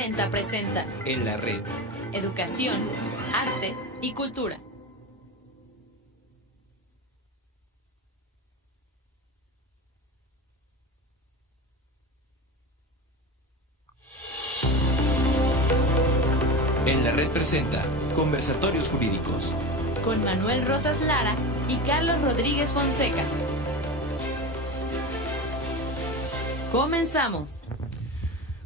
40 presenta En la red. Educación, Arte y Cultura. En la red presenta Conversatorios Jurídicos. Con Manuel Rosas Lara y Carlos Rodríguez Fonseca. Comenzamos.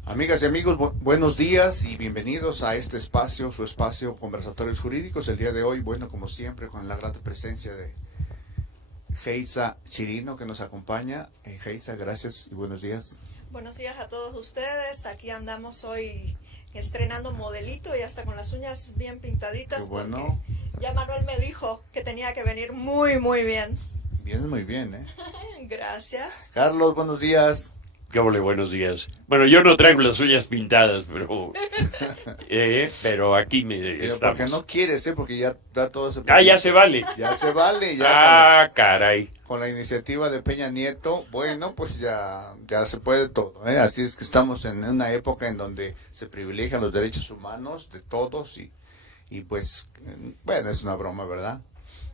Amigas y amigos, buenos días y bienvenidos a este espacio, su espacio Conversatorios Jurídicos. El día de hoy, bueno, como siempre, con la grata presencia de Geisa Chirino, que nos acompaña. Geisa, gracias y buenos días. Buenos días a todos ustedes. Aquí andamos hoy estrenando modelito y hasta con las uñas bien pintaditas. Qué bueno. Ya Manuel me dijo que tenía que venir muy bien. Vienes muy bien, ¿eh? Gracias. Carlos, buenos días. ¿Qué ole? Buenos días. Bueno, yo no traigo las uñas pintadas, pero aquí Pero estamos. porque no quieres, porque ya todo se... Ya se vale. Ya se vale, ya. Caray. Con la iniciativa de Peña Nieto, bueno, pues ya se puede todo, ¿eh? Así es que estamos en una época en donde se privilegian los derechos humanos de todos y pues, bueno, es una broma, ¿verdad?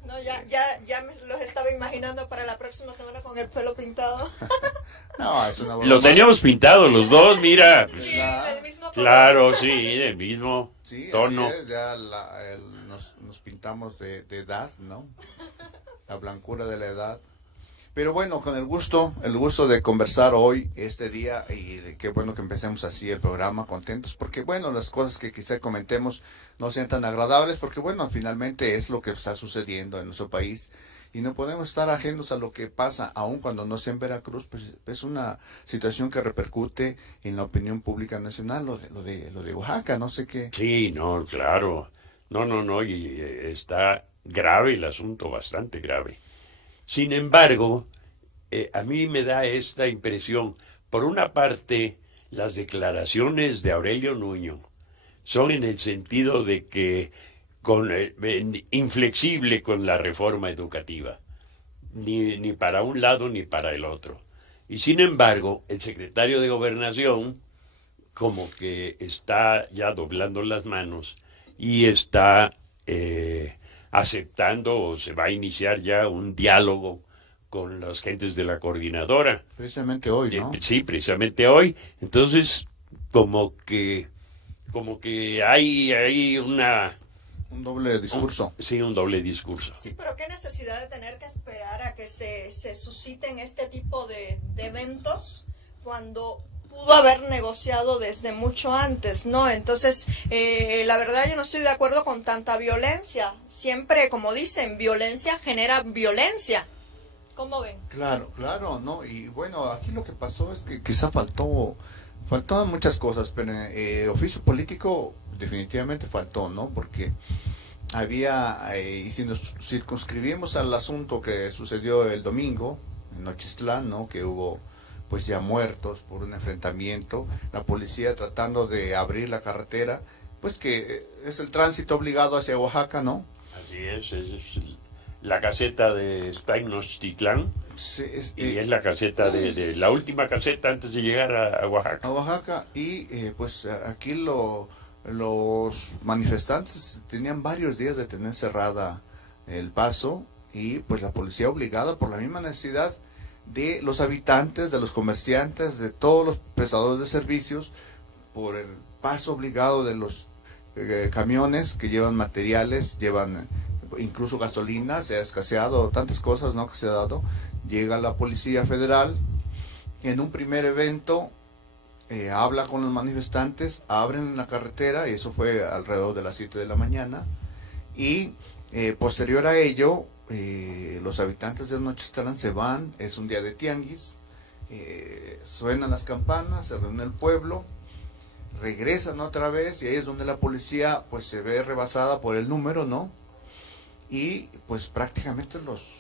No, ya me los estaba imaginando para la próxima semana con el pelo pintado. No, es una broma. Lo teníamos pintado los dos, mira. Sí, del mismo color. Claro, sí, del mismo Sí, tono. así es, ya nos pintamos de edad, ¿no? La blancura de la edad. Pero bueno, con el gusto de conversar hoy, este día, y qué bueno que empecemos así el programa, contentos, porque bueno, las cosas que quizá comentemos no sean tan agradables, porque bueno, finalmente es lo que está sucediendo en nuestro país, y no podemos estar ajenos a lo que pasa, aun cuando no sea en Veracruz, pues es una situación que repercute en la opinión pública nacional, lo de Oaxaca, no sé qué. Sí, no, claro. No, y está grave el asunto, bastante grave. Sin embargo, a mí me da esta impresión. Por una parte, las declaraciones de Aurelio Nuño son en el sentido de que inflexible con la reforma educativa, ni para un lado ni para el otro. Y sin embargo, el secretario de Gobernación como que está ya doblando las manos y está aceptando, o se va a iniciar ya un diálogo con las gentes de la coordinadora. Precisamente hoy, ¿no? Sí, precisamente hoy. Entonces, como que hay Un doble discurso. un doble discurso. Sí, pero qué necesidad de tener que esperar a que se susciten este tipo de eventos cuando pudo haber negociado desde mucho antes, ¿no? Entonces, la verdad yo no estoy de acuerdo con tanta violencia. Siempre, como dicen, violencia genera violencia. ¿Cómo ven? Claro, ¿no? Y bueno, aquí lo que pasó es que quizá faltaban muchas cosas, pero oficio político definitivamente faltó, ¿no? Porque había, y si nos circunscribimos al asunto que sucedió el domingo en Nochistlán, ¿no? Que hubo pues ya muertos por un enfrentamiento, la policía tratando de abrir la carretera, pues que es el tránsito obligado hacia Oaxaca, ¿no? Así es la caseta de Tenochtitlán, Sí, y es la caseta de la última caseta antes de llegar a Oaxaca. A Oaxaca, y pues aquí los manifestantes tenían varios días de tener cerrada el paso, y pues la policía obligada por la misma necesidad de los habitantes, de los comerciantes, de todos los prestadores de servicios, por el paso obligado de los camiones que llevan materiales, llevan incluso gasolina, se ha escaseado, tantas cosas, ¿no?, que se ha dado. Llega la Policía Federal, en un primer evento habla con los manifestantes, abren la carretera, y eso fue alrededor de las 7 de la mañana, y posterior a ello, los habitantes de Nochistlán se van, es un día de tianguis, suenan las campanas, se reúne el pueblo, regresan otra vez, y ahí es donde la policía pues se ve rebasada por el número, ¿no? Y pues prácticamente los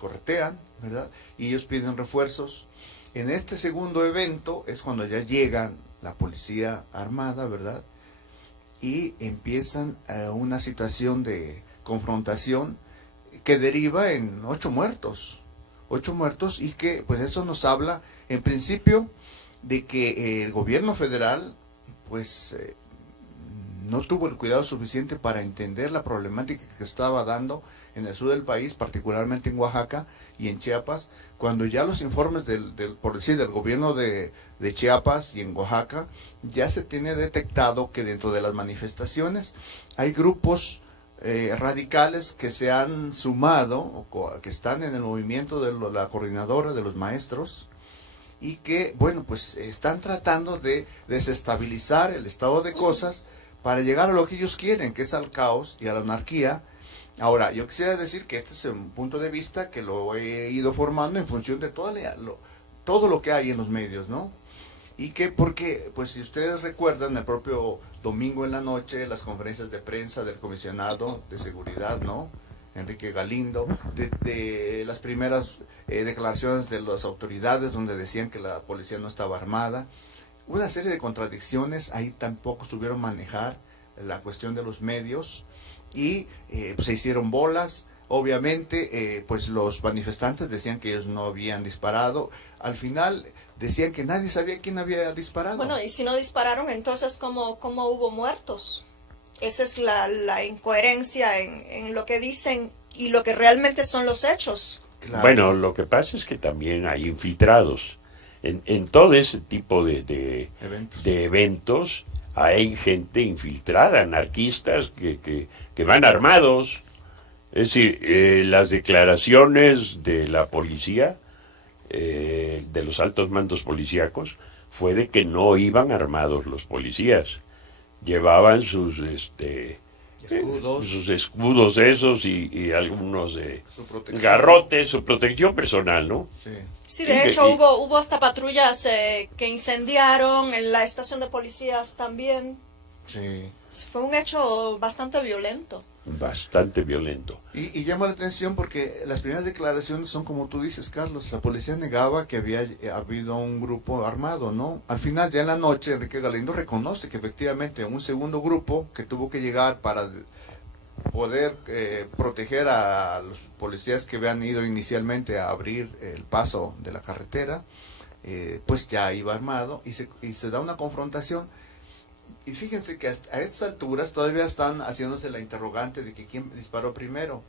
corretean, ¿verdad? Y ellos piden refuerzos. En este segundo evento es cuando ya llegan la policía armada, ¿verdad? Y empiezan una situación de confrontación que deriva en 8 muertos, y que pues eso nos habla en principio de que el gobierno federal pues no tuvo el cuidado suficiente para entender la problemática que estaba dando en el sur del país, particularmente en Oaxaca y en Chiapas, cuando ya los informes por decir, del gobierno de Chiapas y en Oaxaca, ya se tiene detectado que dentro de las manifestaciones hay grupos radicales que se han sumado, o que están en el movimiento de la coordinadora de los maestros, y que, bueno, pues están tratando de desestabilizar el estado de cosas para llegar a lo que ellos quieren, que es al caos y a la anarquía. Ahora, yo quisiera decir que este es un punto de vista que lo he ido formando en función de todo lo que hay en los medios, ¿no? Y que porque, pues si ustedes recuerdan, el propio domingo en la noche, las conferencias de prensa del comisionado de seguridad, ¿no? Enrique Galindo, de las primeras declaraciones de las autoridades donde decían que la policía no estaba armada, una serie de contradicciones, ahí tampoco supieron manejar la cuestión de los medios, y pues se hicieron bolas. Obviamente pues los manifestantes decían que ellos no habían disparado, al final decían que nadie sabía quién había disparado. Bueno, y si no dispararon, entonces ¿cómo hubo muertos? Esa es la incoherencia en lo que dicen y lo que realmente son los hechos. Claro. Bueno, lo que pasa es que también hay infiltrados. En todo ese tipo de eventos hay gente infiltrada, anarquistas que van armados. Es decir, las declaraciones de la policía, de los altos mandos policíacos, fue de que no iban armados los policías. Llevaban sus escudos esos y algunos garrotes, su protección personal, ¿no? Sí. Sí, de hecho hubo hasta patrullas que incendiaron en la estación de policías también. Sí. Fue un hecho bastante violento. Bastante violento. Y llama la atención porque las primeras declaraciones son como tú dices, Carlos, la policía negaba que había habido un grupo armado, ¿no? Al final, ya en la noche, Enrique Galindo reconoce que efectivamente un segundo grupo que tuvo que llegar para poder proteger a los policías que habían ido inicialmente a abrir el paso de la carretera, pues ya iba armado y se da una confrontación. Y fíjense que a estas alturas todavía están haciéndose la interrogante de que quién disparó primero.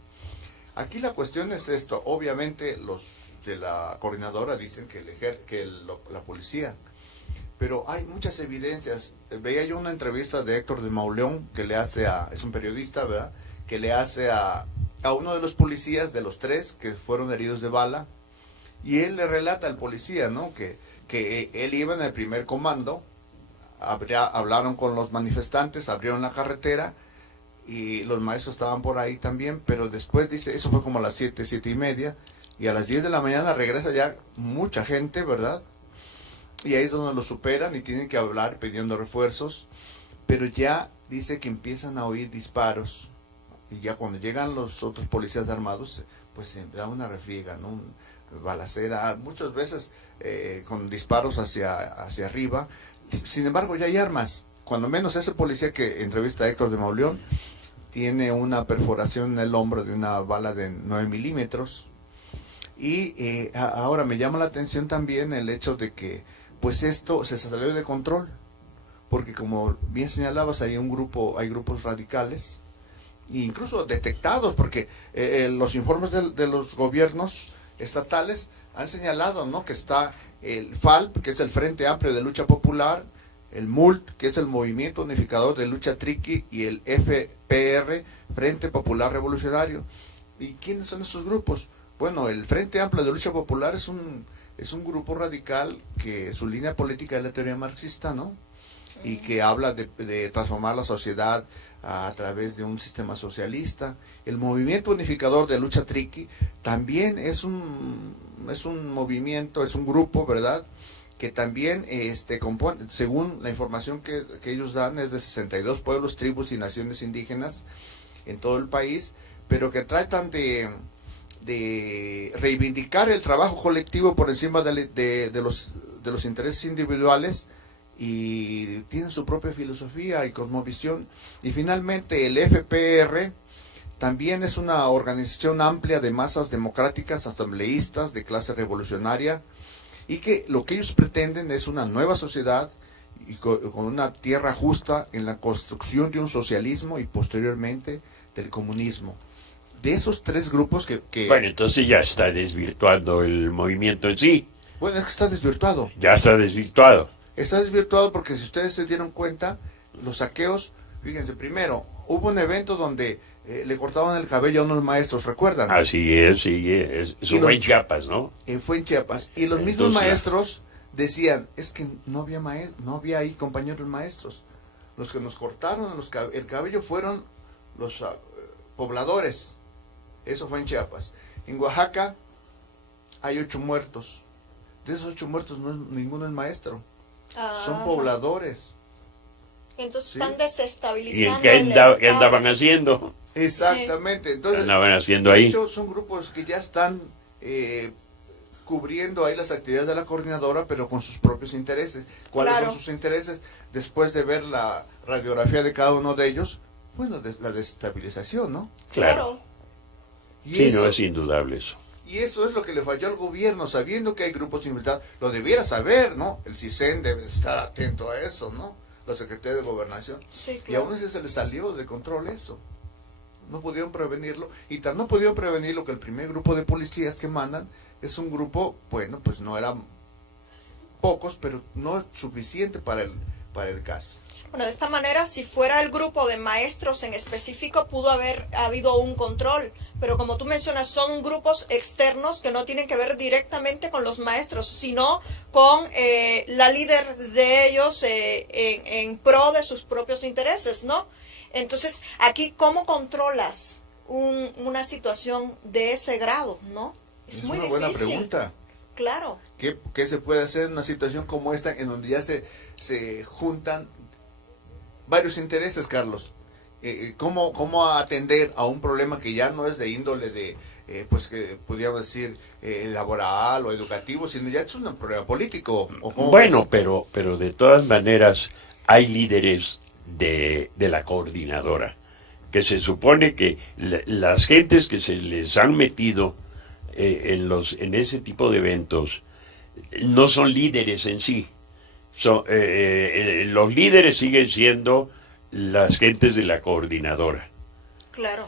Aquí la cuestión es esto. Obviamente los de la coordinadora dicen que la policía. Pero hay muchas evidencias. Veía yo una entrevista de Héctor de Mauleón, que le hace es un periodista, ¿verdad? Que le hace a uno de los policías, de los 3 que fueron heridos de bala. Y él le relata al policía, ¿no? Que él iba en el primer comando. Hablaron con los manifestantes, abrieron la carretera y los maestros estaban por ahí también, pero después dice, eso fue como a las 7:30, y a las 10 de la mañana regresa ya mucha gente, ¿verdad? Y ahí es donde lo superan y tienen que hablar pidiendo refuerzos, pero ya dice que empiezan a oír disparos, y ya cuando llegan los otros policías armados, pues se da una refriega, ¿no? Balacera, muchas veces con disparos hacia arriba. Sin embargo, ya hay armas. Cuando menos ese policía que entrevista a Héctor de Mauleón tiene una perforación en el hombro de una bala de 9 milímetros. Y ahora me llama la atención también el hecho de que pues esto se salió de control. Porque como bien señalabas, hay grupos radicales, e incluso detectados, porque los informes de los gobiernos estatales han señalado, ¿no?, que está el FALP, que es el Frente Amplio de Lucha Popular, el MULT, que es el Movimiento Unificador de Lucha Triqui, y el FPR, Frente Popular Revolucionario. ¿Y quiénes son estos grupos? Bueno, el Frente Amplio de Lucha Popular es un grupo radical que su línea política es la teoría marxista, ¿no? Y que habla de transformar la sociedad a través de un sistema socialista. El Movimiento Unificador de Lucha Triqui también es un movimiento, es un grupo, ¿verdad?, que también compone, según la información que ellos dan, es de 62 pueblos, tribus y naciones indígenas en todo el país, pero que tratan de reivindicar el trabajo colectivo por encima de los intereses individuales, y tienen su propia filosofía y cosmovisión. Y finalmente el FPR también es una organización amplia de masas democráticas, asambleístas, de clase revolucionaria, y que lo que ellos pretenden es una nueva sociedad con una tierra justa en la construcción de un socialismo y posteriormente del comunismo. De esos tres grupos que Bueno, entonces ya está desvirtuando el movimiento en sí. bueno, es que está desvirtuado. Ya está desvirtuado. Está desvirtuado porque si ustedes se dieron cuenta, los saqueos, fíjense, primero, hubo un evento donde le cortaban el cabello a unos maestros, ¿recuerdan? Así es, sí, eso Y fue lo- en Chiapas, ¿no? Fue en Chiapas. Y los mismos Entonces, maestros decían, es que no había ahí compañeros maestros. Los que nos cortaron el cabello fueron los pobladores. Eso fue en Chiapas. En Oaxaca hay 8 muertos. De esos 8 muertos ninguno es maestro. Son Ah, pobladores. Entonces Sí. están ¿Y desestabilizando qué, el qué Estado. andaban haciendo? Exactamente. ¿Qué Entonces, andaban haciendo de ahí? hecho, son grupos que ya están cubriendo ahí las actividades de la coordinadora, pero con sus propios intereses. ¿Cuáles Claro. son sus intereses? Después de ver la radiografía de cada uno de ellos, bueno, la desestabilización, ¿no? Claro. Y Sí, eso, no es indudable eso. y eso es lo que le falló al gobierno, sabiendo que hay grupos infiltrados. Lo debiera saber, ¿no? El CISEN debe estar atento a eso, ¿no? La Secretaría de Gobernación. Sí, Y claro. aún así se les salió de control eso. No pudieron prevenirlo. Y tan no pudieron prevenirlo que el primer grupo de policías que mandan es un grupo, bueno, pues no eran pocos, pero no suficiente para el caso. Bueno, de esta manera, si fuera el grupo de maestros en específico, pudo haber habido un control. Pero como tú mencionas, son grupos externos que no tienen que ver directamente con los maestros, sino con la líder de ellos en pro de sus propios intereses, ¿no? Entonces, aquí, ¿cómo controlas una situación de ese grado, no? Es muy una buena difícil. pregunta. Claro. ¿Qué se puede hacer en una situación como esta en donde ya se juntan varios intereses, Carlos? ¿Cómo atender a un problema que ya no es de índole de, pues que pudiéramos decir, laboral o educativo, sino ya es un problema político? ¿O cómo Bueno, ves? pero de todas maneras hay líderes de la coordinadora, que se supone que las gentes que se les han metido en ese tipo de eventos no son líderes en sí. Los líderes siguen siendo las gentes de la coordinadora. Claro.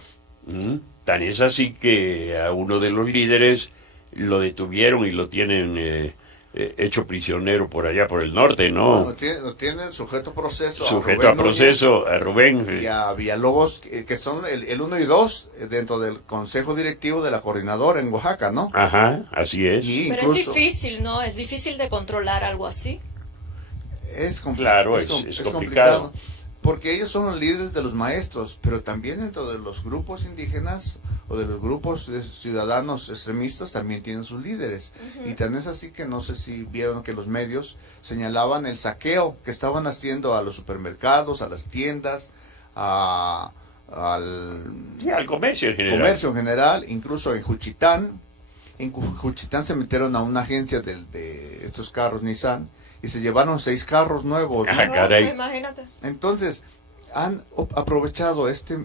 Tan es así que a uno de los líderes lo detuvieron y lo tienen hecho prisionero por allá por el norte, ¿no? Bueno, lo tienen sujeto a proceso. Sujeto a proceso, a Rubén. Y a Villalobos, que son el 1 y 2 dentro del consejo directivo de la coordinadora en Oaxaca, ¿no? Ajá, así es. Y Pero incluso es difícil, ¿no? Es difícil de controlar algo así. es Claro, es complicado. Porque ellos son los líderes de los maestros, pero también dentro de los grupos indígenas o de los grupos de ciudadanos extremistas también tienen sus líderes. Y tan es así que no sé si vieron que los medios señalaban el saqueo que estaban haciendo a los supermercados, a las tiendas, al Sí, al comercio en general. comercio en general, incluso en Juchitán. En Juchitán se metieron a una agencia de estos carros Nissan y se llevaron 6 carros nuevos, ¿no? Ah, caray. Imagínate. Entonces, han aprovechado este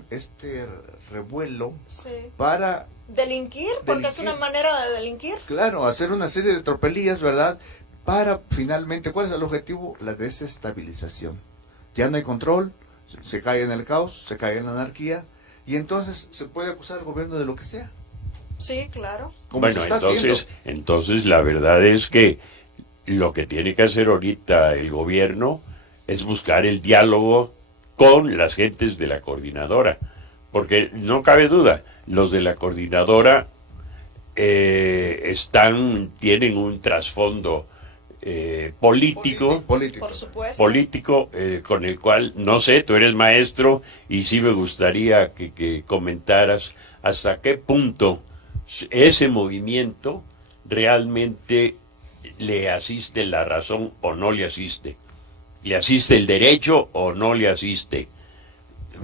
revuelo Sí. para, Delinquir, porque es Delinquir. una manera de delinquir. claro, hacer una serie de tropelías, ¿verdad? Para finalmente, ¿cuál es el objetivo? La desestabilización. Ya no hay control, se cae en el caos, se cae en la anarquía, y entonces se puede acusar al gobierno de lo que sea, Sí, claro. como Bueno, se está haciendo. entonces la verdad es que lo que tiene que hacer ahorita el gobierno es buscar el diálogo con las gentes de la coordinadora, porque no cabe duda, los de la coordinadora tienen un trasfondo político, Político. Por supuesto. político con el cual, no sé, tú eres maestro y sí me gustaría que comentaras hasta qué punto ese movimiento realmente le asiste la razón o no le asiste. ¿Le asiste el derecho o no le asiste?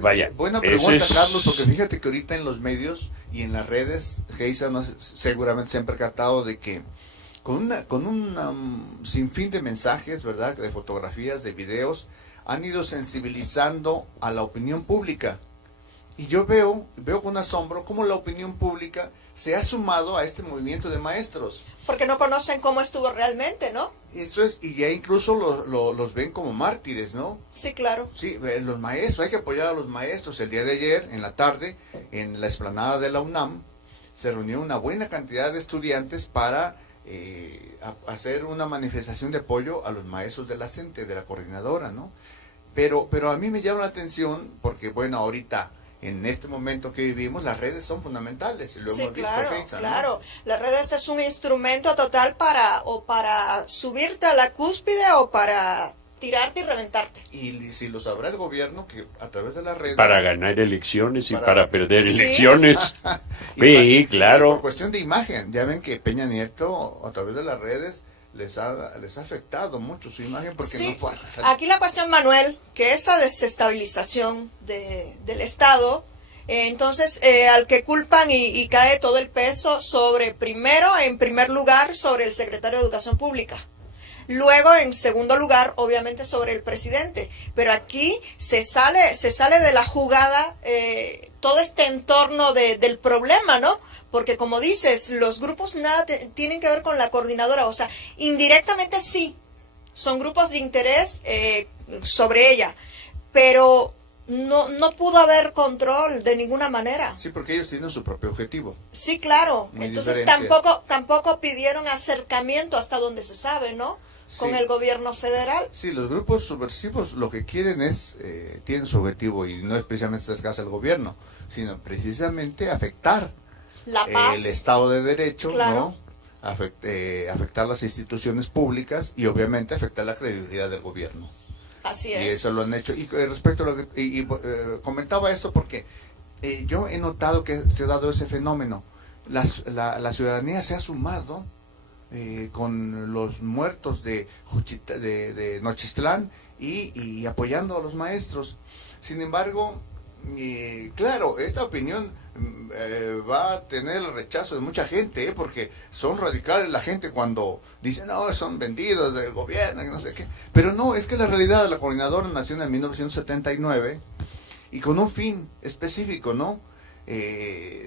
Vaya, Buena ese pregunta, es- Carlos, porque fíjate que ahorita en los medios y en las redes, Geisa seguramente se han percatado de que con un sinfín de mensajes, ¿verdad? De fotografías, de videos, han ido sensibilizando a la opinión pública. Y yo veo con asombro cómo la opinión pública se ha sumado a este movimiento de maestros. Porque no conocen cómo estuvo realmente, ¿no? Eso es, y ya incluso los ven como mártires, ¿no? Sí, claro. Sí, los maestros, hay que apoyar a los maestros. El día de ayer, en la tarde, en la explanada de la UNAM, se reunió una buena cantidad de estudiantes para hacer una manifestación de apoyo a los maestros de la CENTE, de la coordinadora, ¿no? Pero a mí me llama la atención porque, bueno, ahorita, en este momento que vivimos, las redes son fundamentales. Lo Sí, hemos visto, claro, Feisa, ¿no? claro. Las redes es un instrumento total para subirte a la cúspide o para tirarte y reventarte. Y si lo sabrá el gobierno, que a través de las redes... Para ganar elecciones y Para- para perder Sí. elecciones. y Sí, por claro. cuestión de imagen, ya ven que Peña Nieto, a través de las redes, les ha afectado mucho su imagen porque Sí, no fue... aquí la cuestión, Manuel, que esa desestabilización del Estado, entonces al que culpan y cae todo el peso en primer lugar, sobre el secretario de Educación Pública. Luego, en segundo lugar, obviamente sobre el presidente. Pero aquí se sale de la jugada todo este entorno del problema, ¿no? Porque como dices, los grupos nada tienen que ver con la coordinadora. O sea, indirectamente sí, son grupos de interés sobre ella. Pero no pudo haber control de ninguna manera. Sí, porque ellos tienen su propio objetivo. Sí, claro. Muy Entonces diferente. tampoco pidieron acercamiento hasta donde se sabe, ¿no? Con Sí. el gobierno federal. Sí, los grupos subversivos lo que quieren es, tienen su objetivo y no es precisamente acercarse al gobierno, sino precisamente afectar La paz. el Estado de Derecho, Claro. ¿no? Afectar las instituciones públicas y obviamente afectar la credibilidad del gobierno. Así Y es. eso lo han hecho. Y respecto a lo que comentaba esto porque yo he notado que se ha dado ese fenómeno. La ciudadanía se ha sumado con los muertos de Nochistlán y apoyando a los maestros. Sin embargo, claro, esta opinión va a tener el rechazo de mucha gente, porque son radicales la gente cuando dicen, no, son vendidos del gobierno, que no sé qué. Pero no, es que la realidad, la coordinadora nació en 1979 y con un fin específico, ¿no?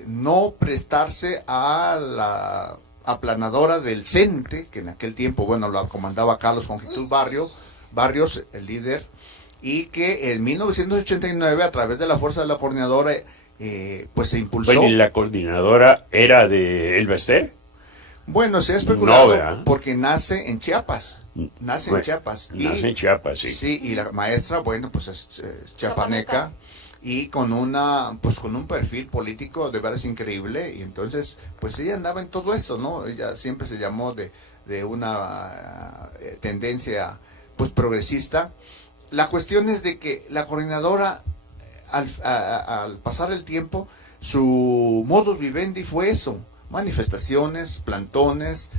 No prestarse a la aplanadora del CENTE, que en aquel tiempo, bueno, la comandaba Carlos Conjitud Barrios, el líder, y que en 1989, a través de la fuerza de la coordinadora, pues se impulsó. Bueno, ¿y la coordinadora era de El Bester? Bueno, se ha especulado No, ¿verdad? porque nace en Chiapas. Nace en Bueno, Chiapas. nace en Chiapas, sí. Sí, y la maestra, bueno, pues es chiapaneca y con un perfil político de veras increíble, y entonces pues ella andaba en todo eso, ¿no? Ella siempre se llamó de una tendencia pues progresista. La cuestión es de que la coordinadora al pasar el tiempo, su modus vivendi fue eso: manifestaciones, plantones,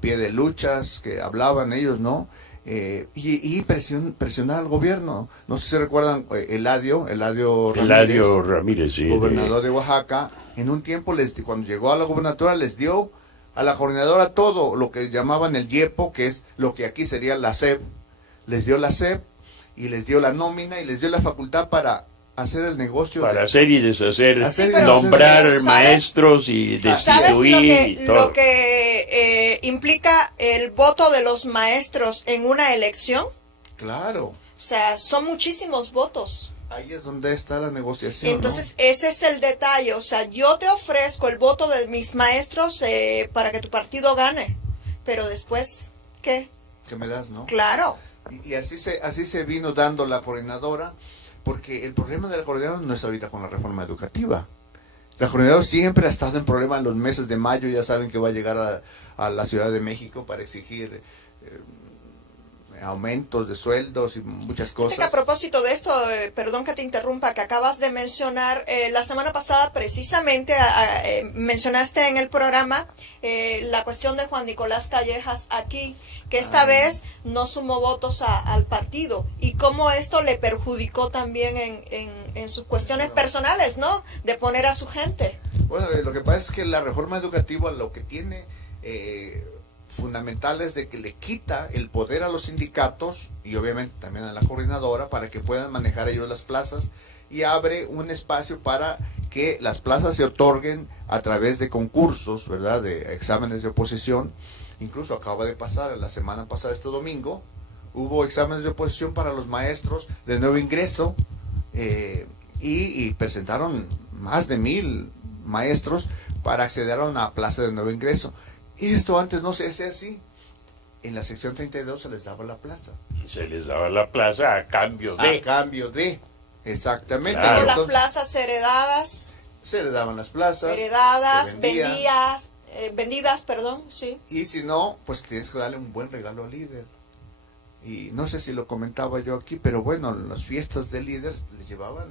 pie de luchas que hablaban ellos, ¿no? Y presionar al gobierno. No sé si recuerdan Eladio Ramírez, sí. gobernador de Oaxaca. En un tiempo, cuando llegó a la gobernatura, les dio a la coordinadora todo lo que llamaban el YEPO, que es lo que aquí sería la SEP. Les dio la SEP y les dio la nómina y les dio la facultad para hacer el negocio. Para hacer y deshacer, Hacer y nombrar deshacer. maestros y ¿Sabes destituir y todo. lo que implica el voto de los maestros en una elección? Claro, O sea, son muchísimos votos. ahí es donde está la negociación. Entonces, ese es el detalle. O sea, yo te ofrezco el voto de mis maestros para que tu partido gane. Pero después, ¿qué? ¿no? Que me das, ¿no? Claro. Y así se vino dando la coordinadora, porque el problema de la coordinadora no es ahorita con la reforma educativa. La coordinadora siempre ha estado en problema en los meses de mayo. Ya saben que va a llegar a la Ciudad de México para exigir aumentos de sueldos y muchas Fíjate que cosas. a propósito de esto, perdón que te interrumpa, que acabas de mencionar, la semana pasada precisamente mencionaste en el programa la cuestión de Juan Nicolás Callejas aquí, que esta vez no sumó votos al partido, y cómo esto le perjudicó también en sus cuestiones personales, ¿no? De poner a su gente. Bueno, lo que pasa es que la reforma educativa lo que tiene fundamentales de que le quita el poder a los sindicatos y obviamente también a la coordinadora para que puedan manejar ellos las plazas, y abre un espacio para que las plazas se otorguen a través de concursos, ¿verdad?, de exámenes de oposición. Incluso acaba de pasar, la semana pasada, este domingo, hubo exámenes de oposición para los maestros de nuevo ingreso, y presentaron más de 1,000 maestros para acceder a una plaza de nuevo ingreso. Y esto antes no se hacía así. En la sección 32 se les daba la plaza. Se les daba la plaza a cambio de... A cambio de, exactamente. Claro. Pero las Entonces, plazas heredadas, se les daban las plazas. heredadas, se vendían, vendidas, perdón, sí. y si no, pues tienes que darle un buen regalo al líder. Y no sé si lo comentaba yo aquí, pero bueno, en las fiestas de líderes les llevaban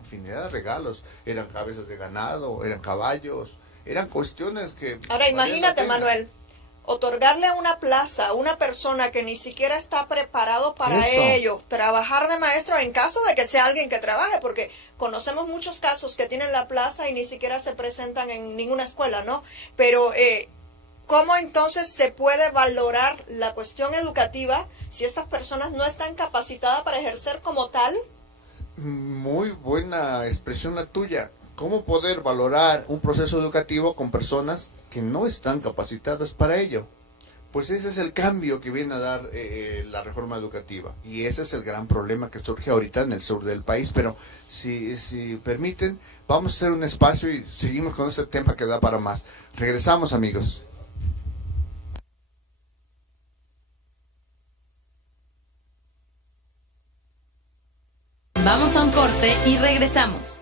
infinidad de regalos. Eran cabezas de ganado, eran caballos, eran cuestiones que... Ahora valían la imagínate, pena. Manuel, otorgarle una plaza a una persona que ni siquiera está preparado para Eso. ello, trabajar de maestro en caso de que sea alguien que trabaje, porque conocemos muchos casos que tienen la plaza y ni siquiera se presentan en ninguna escuela, ¿no? Pero ¿cómo entonces se puede valorar la cuestión educativa si estas personas no están capacitadas para ejercer como tal? Muy buena expresión la tuya. ¿Cómo poder valorar un proceso educativo con personas que no están capacitadas para ello? Pues ese es el cambio que viene a dar la reforma educativa. Y ese es el gran problema que surge ahorita en el sur del país. Pero si permiten, vamos a hacer un espacio y seguimos con este tema que da para más. Regresamos, amigos. Vamos a un corte y regresamos.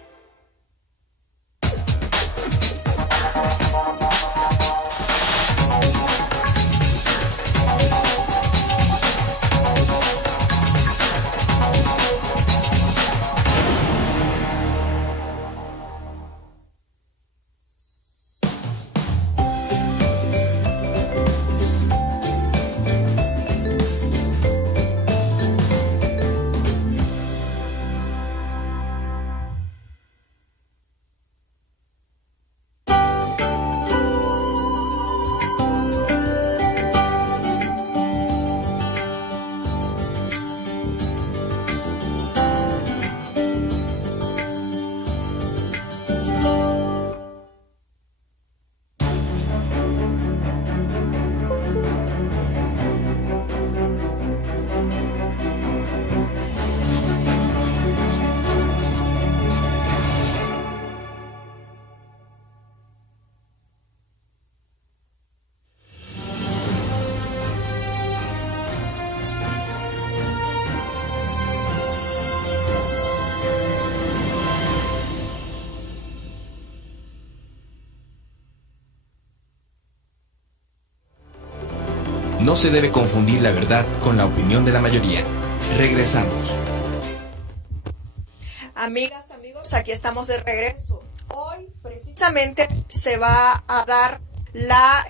No se debe confundir la verdad con la opinión de la mayoría. Regresamos. Amigas, amigos, aquí estamos de regreso. Hoy precisamente se va a dar la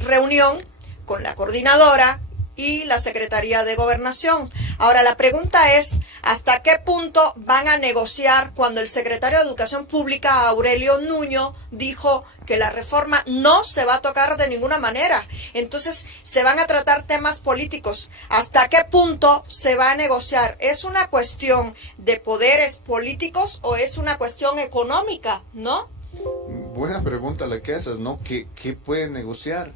reunión con la coordinadora y la Secretaría de Gobernación. Ahora la pregunta es, ¿hasta qué punto van a negociar cuando el secretario de Educación Pública, Aurelio Nuño, dijo que la reforma no se va a tocar de ninguna manera? Entonces se van a tratar temas políticos. ¿Hasta qué punto se va a negociar? ¿Es una cuestión de poderes políticos o es una cuestión económica, no? Buena pregunta la que haces, ¿no? ¿Qué pueden negociar?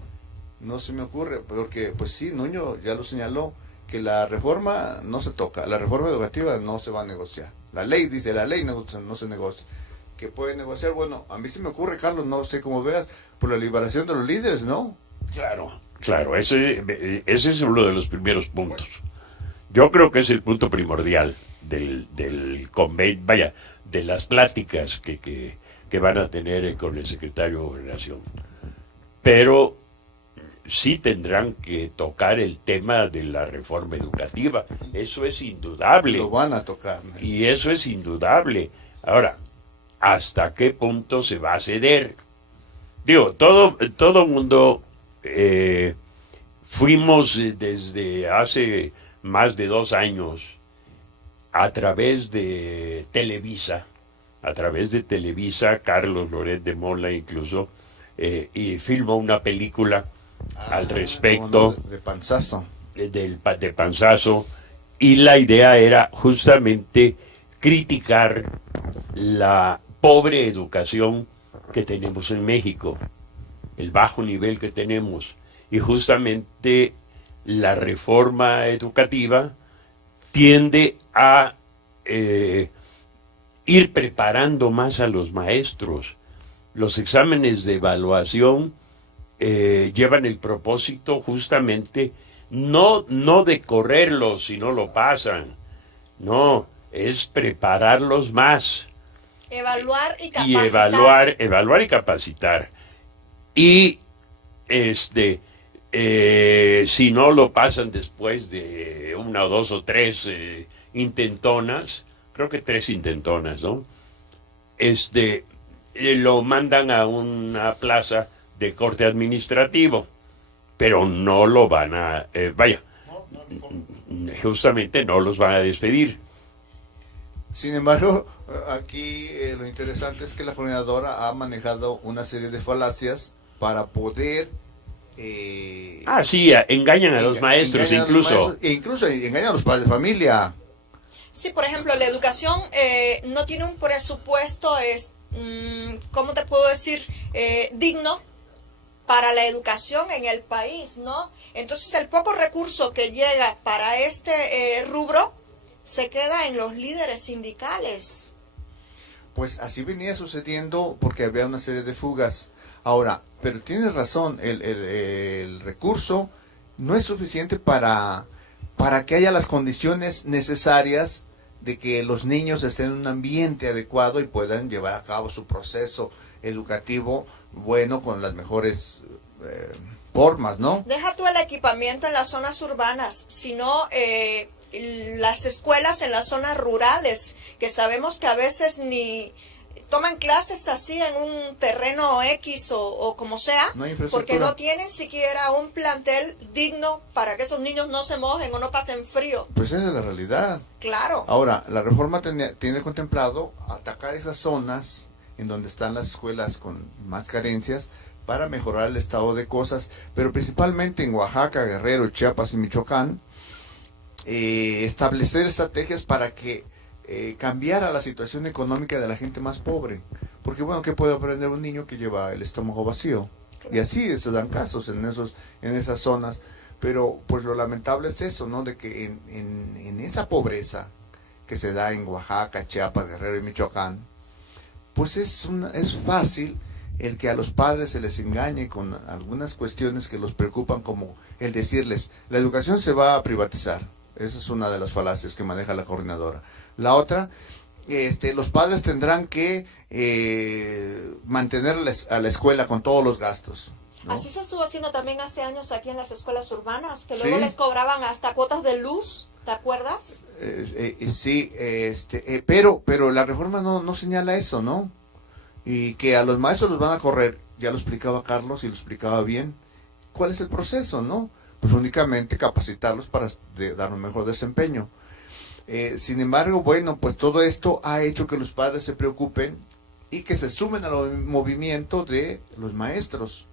No se me ocurre, porque pues sí, Nuño ya lo señaló, que la reforma no se toca, la reforma educativa no se va a negociar. La ley dice, la ley no se negocia. ¿Qué puede negociar? Bueno, a mí se me ocurre, Carlos, no sé cómo veas, por la liberación de los líderes, ¿no? Claro, ese es uno de los primeros puntos. Yo creo que es el punto primordial del convenio, vaya, de las pláticas que van a tener con el secretario de Gobernación. Pero sí tendrán que tocar el tema de la reforma educativa. Eso es indudable. Lo van a tocar, ¿no? Y eso es indudable. Ahora, ¿hasta qué punto se va a ceder? Digo, todo mundo fuimos desde hace más de 2 años a través de Televisa, Carlos Loret de Mola incluso, y filmó una película al respecto De panzazo. de Panzazo, y la idea era justamente criticar la pobre educación que tenemos en México, el bajo nivel que tenemos, y justamente la reforma educativa tiende a ir preparando más a los maestros. Los exámenes de evaluación llevan el propósito justamente no de correrlos si no lo pasan, no, es prepararlos más. Evaluar y Y capacitar. evaluar y capacitar. Y si no lo pasan después de una o dos o tres intentonas, creo que 3 intentonas, ¿no? Lo mandan a una plaza de corte administrativo, pero no lo van a, justamente no los van a despedir. Sin embargo, aquí lo interesante es que la coordinadora ha manejado una serie de falacias para poder... Sí, engañan a los maestros engañan a los incluso. maestros, e incluso engañan a los padres de familia. Sí, por ejemplo, la educación no tiene un presupuesto, ¿cómo te puedo decir? Digno para la educación en el país, ¿no? Entonces, el poco recurso que llega para este rubro se queda en los líderes sindicales. Pues así venía sucediendo porque había una serie de fugas. Ahora, pero tienes razón, el recurso no es suficiente para que haya las condiciones necesarias de que los niños estén en un ambiente adecuado y puedan llevar a cabo su proceso educativo bueno con las mejores formas, ¿no? Deja tú el equipamiento en las zonas urbanas, sino las escuelas en las zonas rurales, que sabemos que a veces ni toman clases así en un terreno X o como sea, No hay infraestructura. porque no tienen siquiera un plantel digno para que esos niños no se mojen o no pasen frío. Pues esa es la realidad. Claro. Ahora, la reforma tiene contemplado atacar esas zonas en donde están las escuelas con más carencias para mejorar el estado de cosas, pero principalmente en Oaxaca, Guerrero, Chiapas y Michoacán, establecer estrategias para que cambiara la situación económica de la gente más pobre. Porque bueno, ¿qué puede aprender un niño que lleva el estómago vacío? Y así se dan casos en esas zonas. Pero pues lo lamentable es eso, ¿no? De que en esa pobreza que se da en Oaxaca, Chiapas, Guerrero y Michoacán, pues es fácil el que a los padres se les engañe con algunas cuestiones que los preocupan, como el decirles, la educación se va a privatizar. Esa es una de las falacias que maneja la coordinadora. La otra, los padres tendrán que mantenerles a la escuela con todos los gastos, ¿no? Así se estuvo haciendo también hace años aquí en las escuelas urbanas, que Sí. luego les cobraban hasta cuotas de luz, ¿te acuerdas? Sí, pero la reforma no señala eso, ¿no? Y que a los maestros los van a correr, ya lo explicaba Carlos y lo explicaba bien. ¿Cuál es el proceso, no? Pues únicamente capacitarlos para dar un mejor desempeño. Sin embargo, bueno, pues todo esto ha hecho que los padres se preocupen y que se sumen al movimiento de los maestros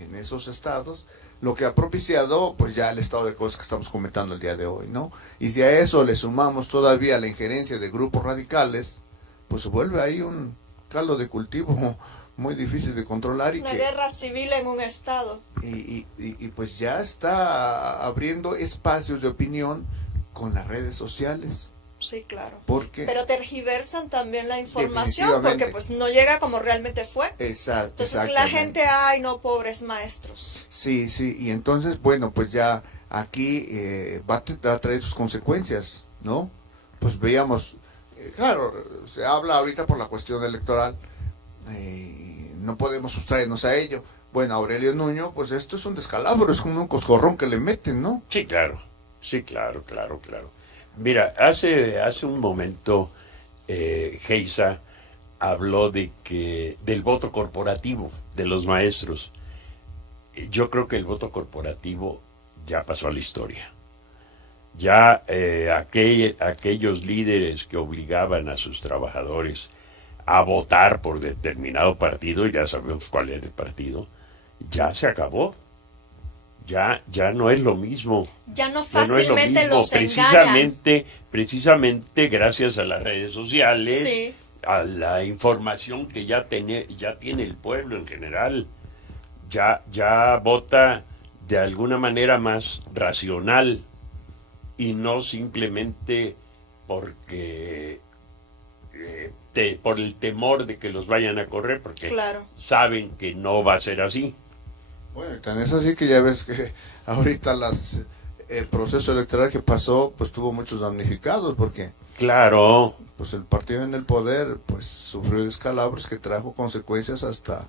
en esos estados, lo que ha propiciado pues ya el estado de cosas que estamos comentando el día de hoy, ¿no? Y si a eso le sumamos todavía la injerencia de grupos radicales, pues se vuelve ahí un caldo de cultivo muy difícil de controlar Una guerra civil en un estado. y pues ya está abriendo espacios de opinión con las redes sociales. Sí, claro. Porque Pero tergiversan también la información Definitivamente. porque pues no llega como realmente fue. Entonces la exactamente. gente, ay no, pobres maestros. Sí, y entonces, bueno, pues ya aquí va a traer sus consecuencias, ¿no? Pues veíamos, claro, se habla ahorita por la cuestión electoral, no podemos sustraernos a ello. Bueno, Aurelio Nuño, pues esto es un descalabro, es como un coscorrón que le meten, ¿no? Sí, claro. Mira, hace un momento Geisa habló del voto corporativo de los maestros. Yo creo que el voto corporativo ya pasó a la historia. Ya aquellos líderes que obligaban a sus trabajadores a votar por determinado partido, ya sabemos cuál es el partido, ya se acabó. ya no es lo mismo. Ya no Ya no es lo fácilmente mismo. los engañan. Precisamente gracias a las redes sociales, Sí. a la información que ya tiene el pueblo en general, ya vota de alguna manera más racional y no simplemente porque por el temor de que los vayan a correr, porque Claro. saben que no va a ser así. Bueno, tan es así que ya ves que ahorita el proceso electoral que pasó, pues tuvo muchos damnificados, porque Claro, pues el partido en el poder pues sufrió descalabros que trajo consecuencias hasta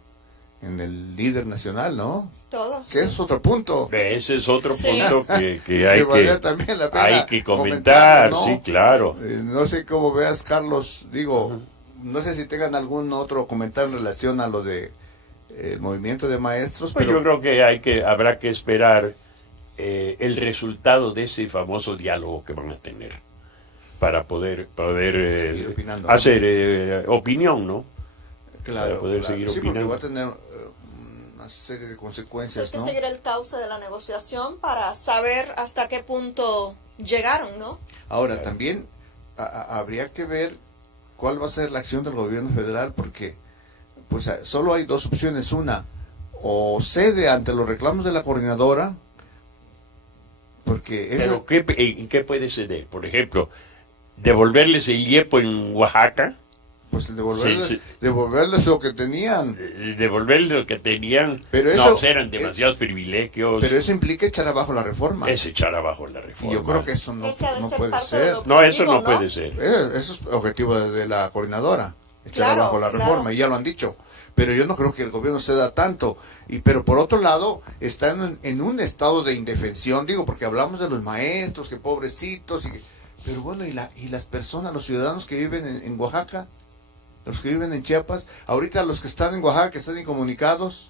en el líder nacional, ¿no? Todo. Que es otro punto. ese es otro Sí. punto que Que valdría también la pena hay que comentar, comentarlo, ¿no? sí, claro. No sé cómo veas, Carlos, digo, no sé si tengan algún otro comentario en relación a lo de el movimiento de maestros, Pues pero yo creo que habrá que esperar el resultado de ese famoso diálogo que van a tener para poder Seguir opinando, ¿no? hacer opinión, ¿no? claro, para poder claro. seguir Sí, porque opinando. va a tener una serie de consecuencias, Hay que ¿no? seguir el cauce de la negociación para saber hasta qué punto llegaron, ¿no? Ahora, también habría que ver cuál va a ser la acción del gobierno federal, porque pues solo hay dos opciones. Una, o cede ante los reclamos de la coordinadora, porque Pero ¿en qué puede ceder? Por ejemplo, devolverles el IEPO en Oaxaca, pues devolverles, Sí. devolverles lo que tenían. devolverles lo que tenían, Pero no, eso- pues eran demasiados privilegios, Pero eso implica echar abajo la reforma. es echar abajo la Y reforma. yo creo que eso no, Ese ha de no ser puede parte ser. del No, eso no objetivo, puede ser. Eso es objetivo de la coordinadora, echar Claro, abajo la claro. reforma, y ya lo han dicho. Pero yo no creo que el gobierno ceda tanto. Pero por otro lado, están en un estado de indefensión, digo, porque hablamos de los maestros, que pobrecitos, pero bueno, y las personas, los ciudadanos que viven en Oaxaca, los que viven en Chiapas, ahorita los que están en Oaxaca, que están incomunicados,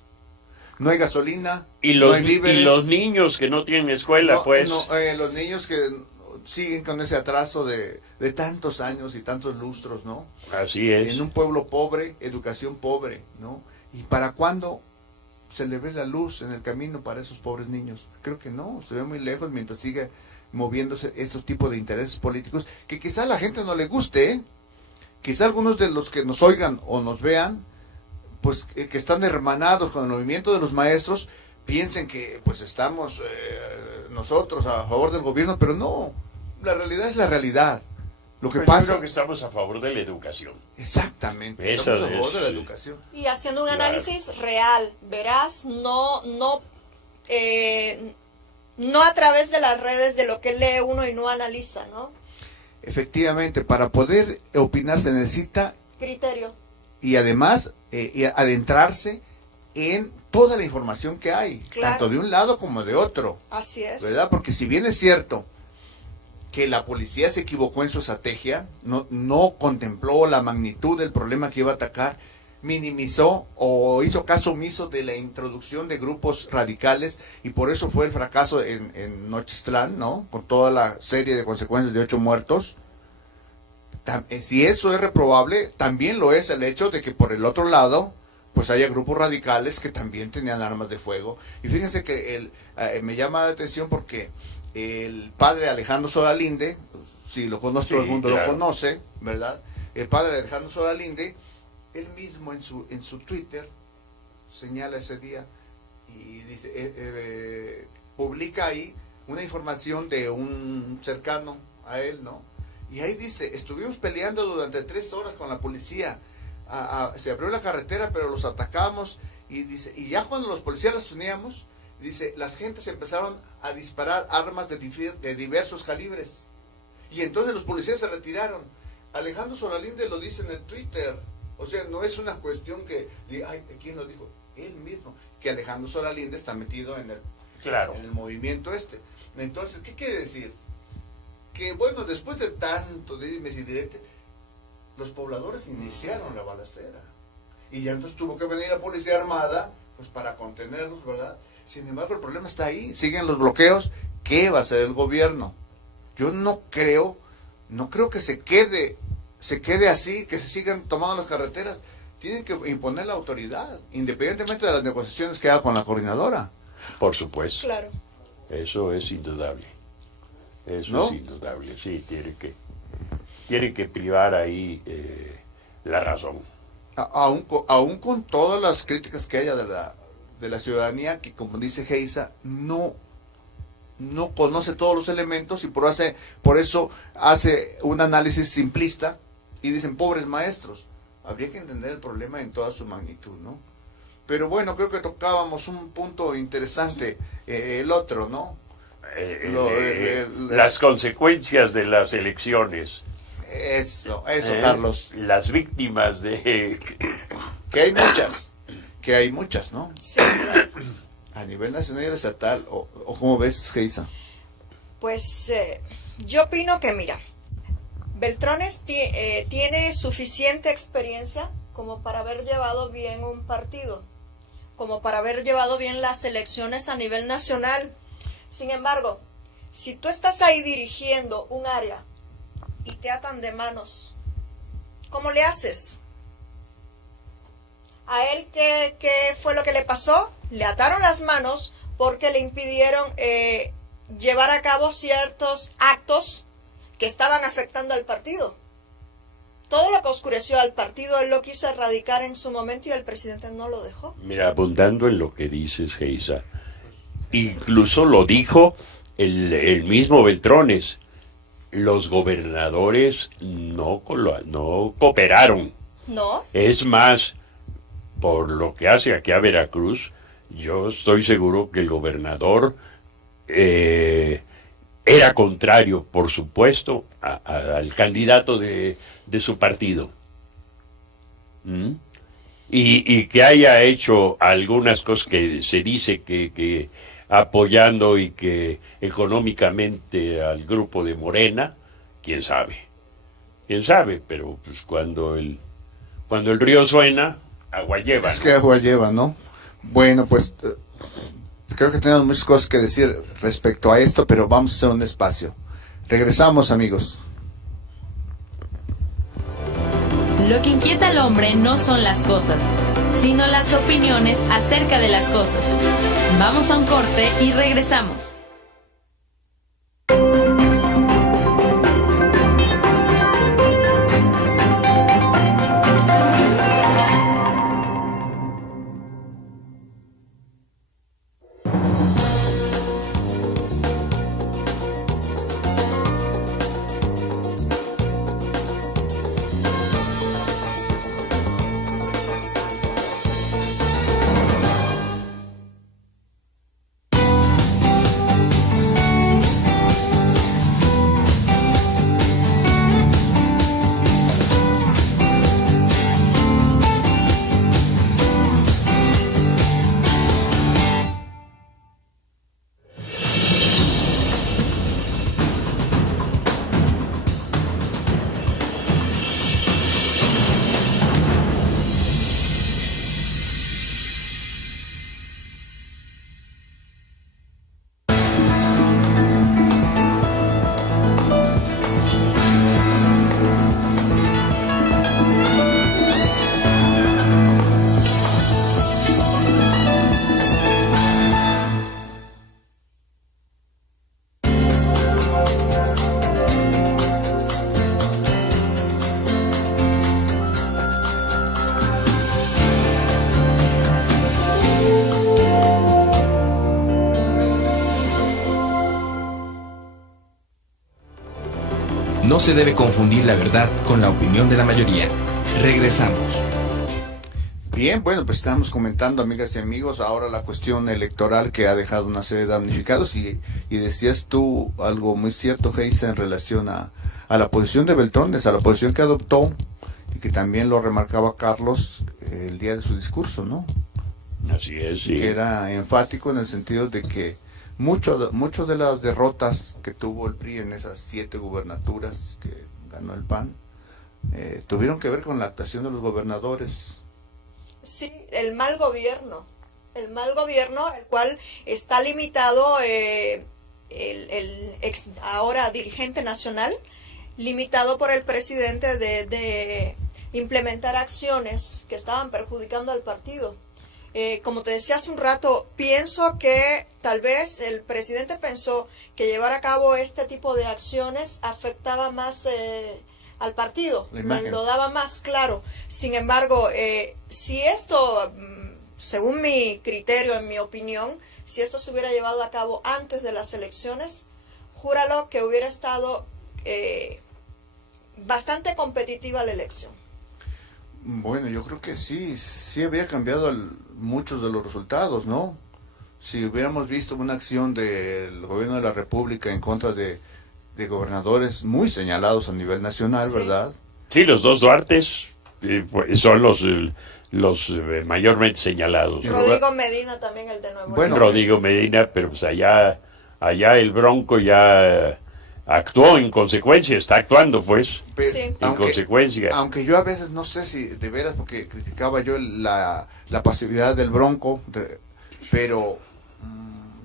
no hay gasolina, Y no los, hay y víveres. los niños que no tienen escuela, No, pues. no, los niños que siguen con ese atraso de tantos años y tantos lustros, ¿no? Así es. En un pueblo pobre, educación pobre, ¿no? ¿Y para cuándo se le ve la luz en el camino para esos pobres niños? Creo que no, se ve muy lejos mientras sigue moviéndose esos tipos de intereses políticos que quizá a la gente no le guste, ¿eh? Quizá algunos de los que nos oigan o nos vean, pues que están hermanados con el movimiento de los maestros, piensen que pues estamos nosotros a favor del gobierno, pero no, la realidad es la realidad. Lo que Pues yo pasa, creo que estamos a favor de la educación. exactamente, Esa estamos a favor es- de la educación. Y haciendo un Claro. análisis real, verás, no a través de las redes de lo que lee uno y no analiza, ¿no? Efectivamente, para poder opinar se necesita, Criterio. y además y adentrarse en toda la información que hay, Claro. tanto de un lado como de otro, Así es. ¿verdad? Porque si bien es cierto que la policía se equivocó en su estrategia, no contempló la magnitud del problema que iba a atacar, minimizó o hizo caso omiso de la introducción de grupos radicales, y por eso fue el fracaso en Nochistlán, ¿no? Con toda la serie de consecuencias de 8 muertos. Si eso es reprobable, también lo es el hecho de que por el otro lado pues haya grupos radicales que también tenían armas de fuego. Y fíjense que me llama la atención porque el padre Alejandro Solalinde, si lo conoce, todo el Sí, mundo claro. lo conoce, ¿verdad? El padre Alejandro Solalinde, él mismo en su Twitter señala ese día y dice, publica ahí una información de un cercano a él, ¿no? Y ahí dice, estuvimos peleando durante 3 horas con la policía, se abrió la carretera pero los atacamos, y dice, y ya cuando los policías los teníamos, dice, las gentes empezaron a disparar armas de diversos calibres, y entonces los policías se retiraron. Alejandro Solalinde lo dice en el Twitter, o sea, no es una cuestión que, ay, ¿quién lo dijo? Él mismo, que Alejandro Solalinde está metido en el movimiento este. Entonces, ¿qué quiere decir? Que bueno, después de tanto de dimes y diretes, los pobladores iniciaron la balacera, y ya entonces tuvo que venir la policía armada pues para contenerlos, ¿verdad? Sin embargo, el problema está ahí, siguen los bloqueos. ¿Qué va a hacer el gobierno? Yo no creo que se quede así, que se sigan tomando las carreteras. Tienen que imponer la autoridad, independientemente de las negociaciones que haga con la coordinadora. Por supuesto. Claro. Eso es indudable. Eso ¿No? es indudable. Sí, tiene que privar ahí la razón. Aún con todas las críticas que haya de la ciudadanía, que como dice Geisa, no conoce todos los elementos y por eso hace un análisis simplista y dicen pobres maestros. Habría que entender el problema en toda su magnitud, ¿no? Pero bueno, creo que tocábamos un punto interesante, el otro, ¿no? Las consecuencias de las elecciones. Eso, Carlos. Las víctimas de... Que hay muchas, ¿no? Sí, claro. A nivel nacional y estatal, o ¿cómo ves, Geisa? Pues yo opino que, mira, Beltrones tiene suficiente experiencia como para haber llevado bien un partido, como para haber llevado bien las elecciones a nivel nacional. Sin embargo, si tú estás ahí dirigiendo un área y te atan de manos, ¿cómo le haces? ¿A él qué fue lo que le pasó? Le ataron las manos porque le impidieron llevar a cabo ciertos actos que estaban afectando al partido. Todo lo que oscureció al partido, él lo quiso erradicar en su momento y el presidente no lo dejó. Mira, apuntando en lo que dices, Geisa, incluso lo dijo el mismo Beltrones. Los gobernadores no cooperaron. ¿No? Es más, por lo que hace aquí a Veracruz, yo estoy seguro que el gobernador era contrario, por supuesto, al candidato de su partido. ¿Mm? Y que haya hecho algunas cosas que se dice que apoyando y que económicamente al grupo de Morena, quién sabe, pero pues cuando el río suena, agua lleva, Es ¿no? que agua lleva, ¿no? Bueno, pues creo que tenemos muchas cosas que decir respecto a esto, pero vamos a hacer un espacio. Regresamos, amigos. Lo que inquieta al hombre no son las cosas, sino las opiniones acerca de las cosas. Vamos a un corte y regresamos. No se debe confundir la verdad con la opinión de la mayoría. Regresamos. Bien, bueno, pues estamos comentando, amigas y amigos, ahora la cuestión electoral que ha dejado una serie de damnificados y decías tú algo muy cierto, Geisa, en relación a la posición de Beltrones, a la posición que adoptó y que también lo remarcaba Carlos el día de su discurso, ¿no? Así es, sí. Que era enfático en el sentido de que mucho de las derrotas que tuvo el PRI en esas 7 gubernaturas que ganó el PAN tuvieron que ver con la actuación de los gobernadores. Sí, el mal gobierno, el cual está limitado, el ahora dirigente nacional, limitado por el presidente de implementar acciones que estaban perjudicando al partido. como te decía hace un rato, pienso que tal vez el presidente pensó que llevar a cabo este tipo de acciones afectaba más al partido, La imagen. lo daba más claro. Sin embargo, si esto, según mi criterio, en mi opinión, si esto se hubiera llevado a cabo antes de las elecciones, júralo que hubiera estado bastante competitiva la elección. Bueno, yo creo que sí había cambiado muchos de los resultados, ¿no? Si hubiéramos visto una acción del gobierno de la República en contra de gobernadores muy señalados a nivel nacional, Sí. ¿verdad? Sí, los dos Duartes pues, son los mayormente señalados. Y Rodrigo Medina también, el de Nuevo Bueno, León. Rodrigo Medina, pero pues allá el Bronco ya actuó en consecuencia, está actuando pues, Sí. en consecuencia. Aunque yo a veces no sé si de veras, porque criticaba yo la pasividad del Bronco, pero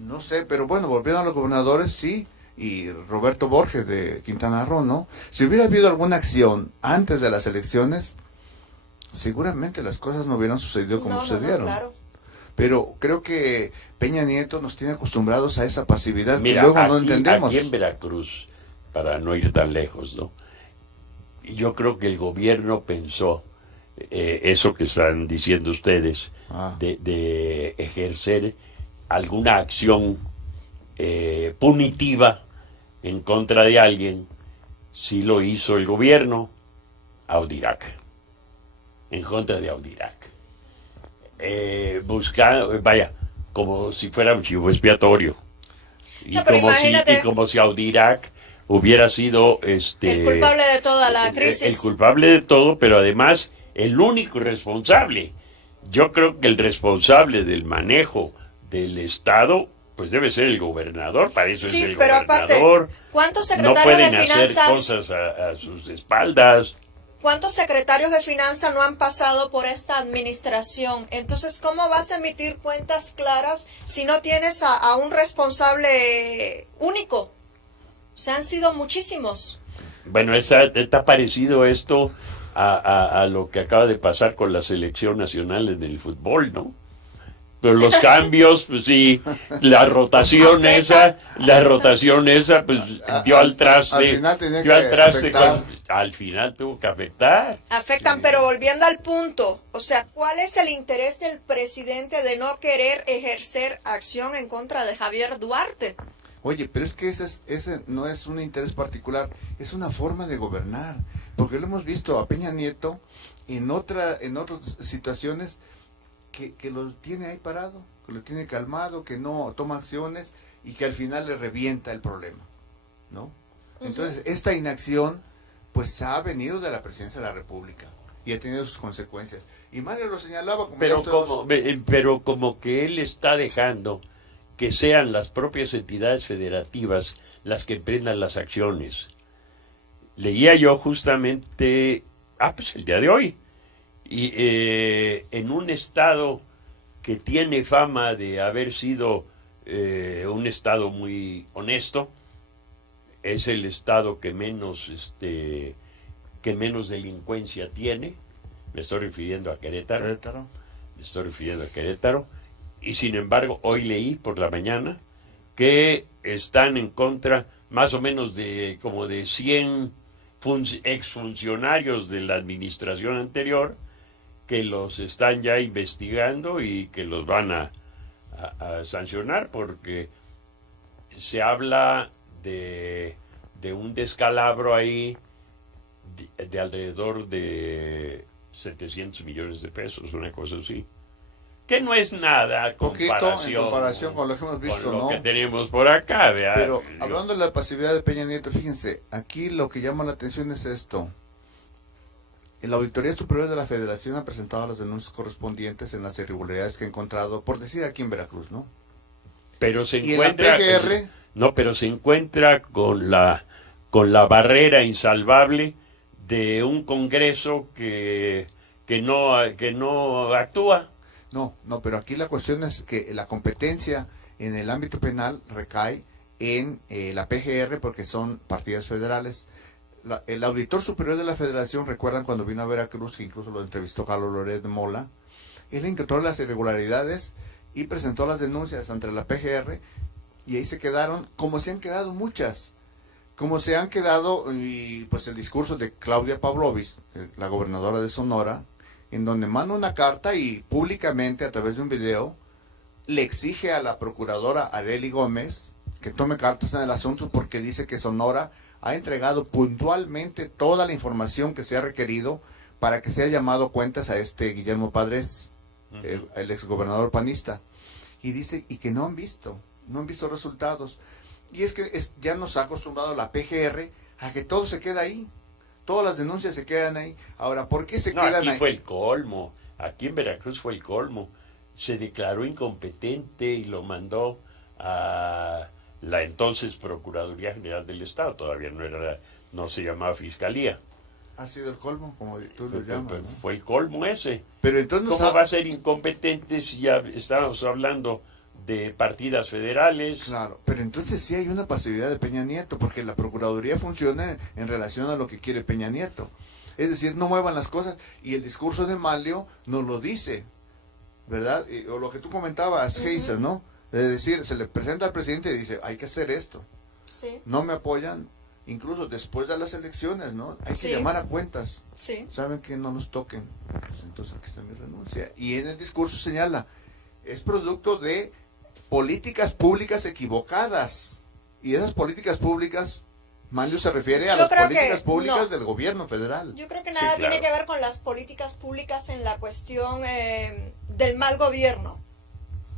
no sé, pero bueno, volviendo a los gobernadores, sí, y Roberto Borges de Quintana Roo, ¿no? Si hubiera habido alguna acción antes de las elecciones, seguramente las cosas no hubieran sucedido como sucedieron. Claro. Pero creo que Peña Nieto nos tiene acostumbrados a esa pasividad Mira, que luego no aquí entendemos. en Veracruz, para no ir tan lejos, ¿no? Yo creo que el gobierno pensó eso que están diciendo ustedes, de ejercer alguna acción punitiva en contra de alguien. Sí lo hizo el gobierno, Audirac, en contra de Audirac. Buscando, vaya, como si fuera un chivo expiatorio. Y, No, pero imagínate- como si Audirac hubiera sido El culpable de toda la crisis. el culpable de todo, pero además el único responsable. Yo creo que el responsable del manejo del Estado pues debe ser el gobernador, para eso Sí, es el pero aparte, gobernador. ¿cuántos No secretarios pueden de hacer finanzas, cosas a sus espaldas. cuántos secretarios de finanzas no han pasado por esta administración? Entonces, ¿cómo vas a emitir cuentas claras si no tienes a un responsable único? O sea, han sido muchísimos. Bueno, está parecido esto a lo que acaba de pasar con la selección nacional en el fútbol, ¿no? Pero los cambios, pues sí, la rotación esa, pues dio al traste. Al final tenía dio al que traste afectar. al final tuvo que afectar. Afectan, pero volviendo al punto, o sea, ¿cuál es el interés del presidente de no querer ejercer acción en contra de Javier Duarte? Oye, pero es que ese no es un interés particular, es una forma de gobernar, porque lo hemos visto a Peña Nieto en otras situaciones que lo tiene ahí parado, que lo tiene calmado, que no toma acciones y que al final le revienta el problema, ¿no? Entonces, esta inacción pues ha venido de la presidencia de la República y ha tenido sus consecuencias. Y Mario lo señalaba como Pero como que él está dejando que sean las propias entidades federativas las que emprendan las acciones. Leía yo justamente, pues el día de hoy, y en un estado que tiene fama de haber sido un estado muy honesto, es el estado que menos delincuencia tiene. Me estoy refiriendo a Querétaro. Me estoy refiriendo a Querétaro. Y sin embargo, hoy leí por la mañana que están en contra más o menos de como de 100 exfuncionarios de la administración anterior que los están ya investigando y que los van a sancionar, porque se habla de un descalabro ahí de alrededor de 700 millones de pesos, una cosa así. Que no es nada poquito en comparación con lo que hemos visto, con lo ¿no? que tenemos por acá, ¿verdad? Pero hablando de la pasividad de Peña Nieto, fíjense, aquí lo que llama la atención es esto. La Auditoría Superior de la Federación ha presentado las denuncias correspondientes en las irregularidades que ha encontrado, por decir aquí en Veracruz, ¿no? Pero se Y en la encuentra PGR, no, pero se encuentra con la barrera insalvable de un Congreso que no actúa. No, pero aquí la cuestión es que la competencia en el ámbito penal recae en la PGR porque son partidas federales. El Auditor Superior de la Federación, recuerdan cuando vino a Veracruz, que incluso lo entrevistó Carlos Loret de Mola, Él encontró las irregularidades y presentó las denuncias ante la PGR, y ahí se quedaron, como se han quedado muchas, como se han quedado, y pues el discurso de Claudia Pavlovich, la gobernadora de Sonora, en donde manda una carta y públicamente a través de un video le exige a la procuradora Arely Gómez que tome cartas en el asunto, porque dice que Sonora ha entregado puntualmente toda la información que se ha requerido para que sea llamado a cuentas a este Guillermo Padres, el exgobernador panista, y dice y que no han visto resultados. Y es que ya nos ha acostumbrado la PGR a que todo se queda ahí, todas las denuncias se quedan ahí. Ahora, ¿por qué se quedan aquí ahí? fue el colmo, aquí en Veracruz fue el colmo. Se declaró incompetente y lo mandó a la entonces Procuraduría General del Estado, todavía no se llamaba Fiscalía. Ha sido el colmo, como tú lo llamas, ¿no? Fue el colmo ese. Pero entonces ¿Cómo va a ser incompetente si ya estábamos hablando de partidas federales? Claro, pero entonces sí hay una pasividad de Peña Nieto, porque la Procuraduría funciona en relación a lo que quiere Peña Nieto. Es decir, no muevan las cosas, y el discurso de Manlio nos lo dice, ¿verdad? O lo que tú comentabas, Geisa, ¿no? Es decir, se le presenta al presidente y dice, hay que hacer esto. Sí. No me apoyan, incluso después de las elecciones, ¿no? Hay que llamar a cuentas. Sí. Saben que no los toquen. Pues entonces aquí está mi renuncia. Y en el discurso señala, es producto de políticas públicas equivocadas. Y esas políticas públicas, Manlio se refiere a Yo las creo políticas que públicas no. del gobierno federal. Yo creo que Sí, nada claro. tiene que ver con las políticas públicas en la cuestión del mal gobierno.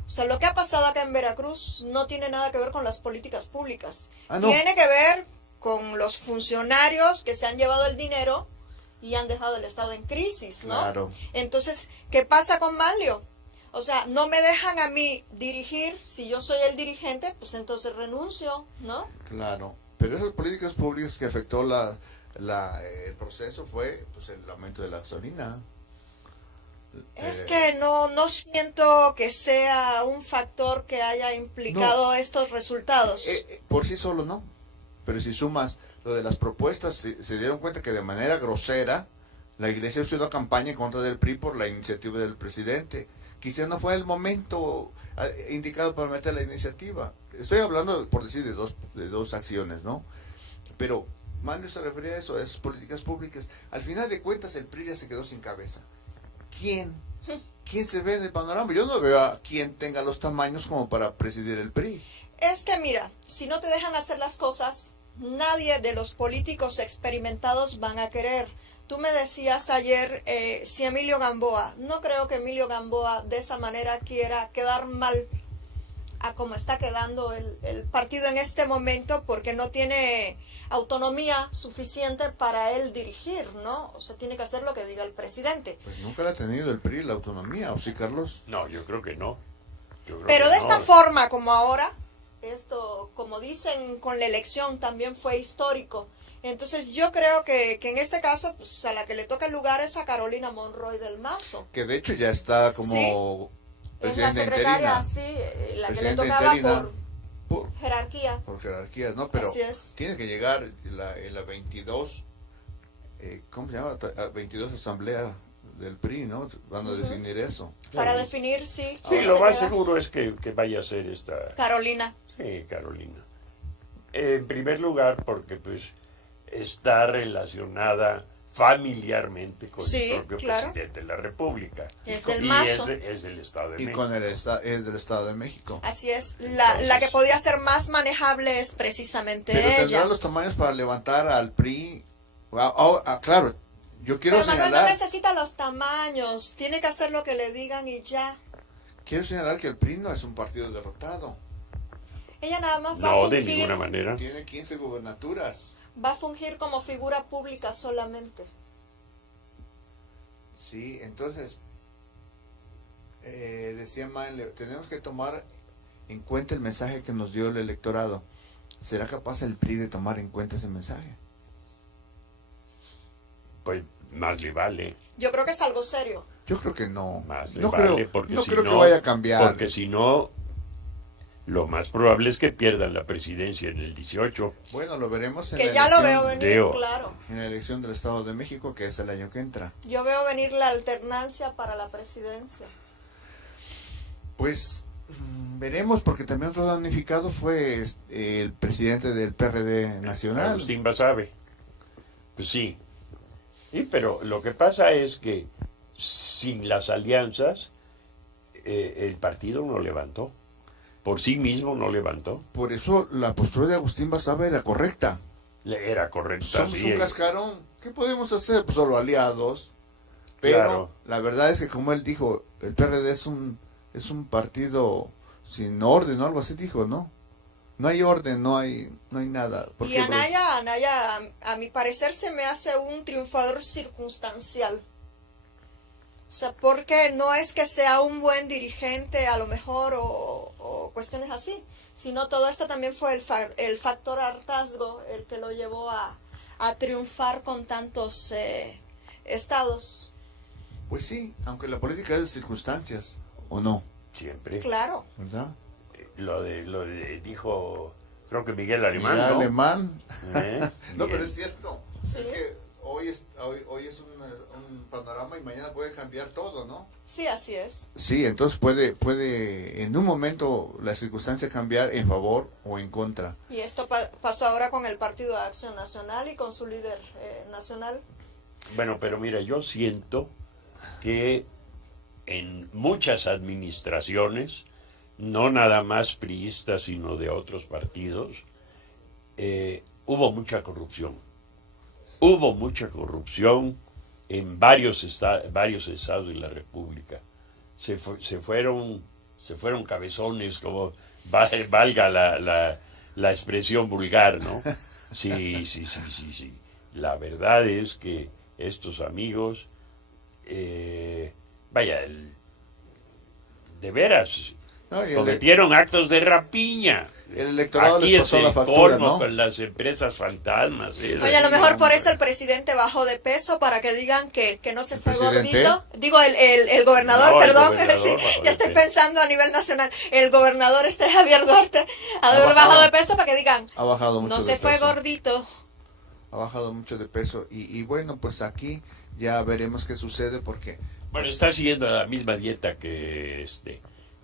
O sea, lo que ha pasado acá en Veracruz no tiene nada que ver con las políticas públicas. Ah, no. Tiene que ver con los funcionarios que se han llevado el dinero y han dejado el Estado en crisis, ¿no? Claro. Entonces, ¿qué pasa con Manlio? O sea, no me dejan a mí dirigir, si yo soy el dirigente, pues entonces renuncio, ¿no? Claro. Pero esas políticas públicas que afectó el proceso fue pues el aumento de la gasolina. Es que no siento que sea un factor que haya implicado estos resultados. Por sí solo no. Pero si sumas lo de las propuestas, se dieron cuenta que de manera grosera la iglesia hizo una campaña en contra del PRI por la iniciativa del presidente. Quizá no fue el momento indicado para meter la iniciativa. Estoy hablando, por decir, de dos acciones, ¿no? Pero Manlio se refería a eso, a esas políticas públicas. Al final de cuentas, el PRI ya se quedó sin cabeza. ¿Quién se ve en el panorama? Yo no veo a quien tenga los tamaños como para presidir el PRI. Es que mira, si no te dejan hacer las cosas, nadie de los políticos experimentados van a querer. Tú me decías ayer si Emilio Gamboa, no creo que Emilio Gamboa de esa manera quiera quedar mal a como está quedando el partido en este momento, porque no tiene autonomía suficiente para él dirigir, ¿no? O sea, tiene que hacer lo que diga el presidente. Pues nunca la ha tenido el PRI la autonomía, ¿o sí, Carlos? No, yo creo que no. Pero de esta forma como ahora, esto, como dicen con la elección, también fue histórico. Entonces yo creo que en este caso, pues a la que le toca el lugar es a Carolina Monroy del Mazo. Que de hecho ya está como Es la presidenta secretaria, interina. sí, la que le Presidenta tocaba interina por jerarquía. por jerarquías, ¿no? Pero Así es. tiene que llegar la 22, ¿cómo se llama? 22 asamblea del PRI, ¿no? Van a definir eso. Para definir, sí. Sí, quién lo se más queda. seguro es que vaya a ser esta... Carolina. Sí, Carolina. En primer lugar, porque pues está relacionada familiarmente con Sí, el propio claro. presidente de la República. Es del Y Mazo. es del Estado de Y México. con es del Estado de México. Así es. La que podía ser más manejable es precisamente Pero ella. tendrá los tamaños para levantar al PRI. Claro, yo quiero Pero Manuel no señalar, necesita los tamaños, tiene que hacer lo que le digan y ya. que el PRI no es un partido derrotado. Ella nada más va a No, de fungir, ninguna manera. Tiene 15 gubernaturas. va a fungir como figura pública solamente. Sí, entonces, decía Manlio, tenemos que tomar en cuenta el mensaje que nos dio el electorado. ¿Será capaz el PRI de tomar en cuenta ese mensaje? Pues más le vale. Yo creo que es algo serio. Yo creo que no. Más le No vale, creo, porque no si creo que no, vaya a cambiar. Porque si no, lo más probable es que pierdan la presidencia en el 18. Bueno, lo veremos en Que la ya lo elección- veo venir, Digo. claro. en la elección del Estado de México, que es el año que entra. Yo veo venir la alternancia para la presidencia. Pues veremos, porque también otro damnificado fue el presidente del PRD nacional. Agustín Basabe. Pues sí. Sí, pero lo que pasa es que sin las alianzas, el partido no levantó. Por sí mismo no levantó. Por eso la postura de Agustín Basabe era correcta. Era correcta. Somos sí, un cascarón. ¿Qué podemos hacer? Pues solo aliados. Pero Claro. la verdad es que, como él dijo, el PRD es un partido sin orden o algo así, dijo, ¿no? No hay orden, no hay nada. ¿Por Y qué? Anaya, a mi parecer, se me hace un triunfador circunstancial. O sea, porque no es que sea un buen dirigente, a lo mejor, o cuestiones así, sino todo esto también fue el factor hartazgo el que lo llevó a triunfar con tantos estados. Pues sí, aunque la política es de circunstancias, ¿o no? Siempre. Claro. ¿Verdad? Lo de dijo, creo que Miguel Alemán, Miguel ¿no? Alemán. Miguel. No, pero es cierto. Sí. Es que hoy es un panorama y mañana puede cambiar todo, ¿no? Sí, así es. Sí, entonces puede en un momento la circunstancia cambiar en favor o en contra. Y esto pasó ahora con el Partido de Acción Nacional y con su líder nacional. Bueno, pero mira, yo siento que en muchas administraciones, no nada más priistas, sino de otros partidos, hubo mucha corrupción. Hubo mucha corrupción en varios estados de la República. Se fueron cabezones, como valga la expresión vulgar, ¿no? Sí. La verdad es que estos amigos, de veras, No, y cometieron actos de rapiña. el electorado Aquí les es pasó el la factura, colmo ¿no? con las empresas fantasmas. Oye, a lo mejor por eso el presidente bajó de peso, para que digan que no se ¿El fue presidente? gordito. Digo, el gobernador, No, el perdón. gobernador Sí, bajó ya de estoy peso. pensando a nivel nacional. El gobernador Javier Duarte ha de haber bajado. bajado de peso para que digan, Ha bajado mucho no de se fue peso. gordito. Ha bajado mucho de peso y bueno, pues aquí ya veremos qué sucede porque Bueno, está siguiendo la misma dieta que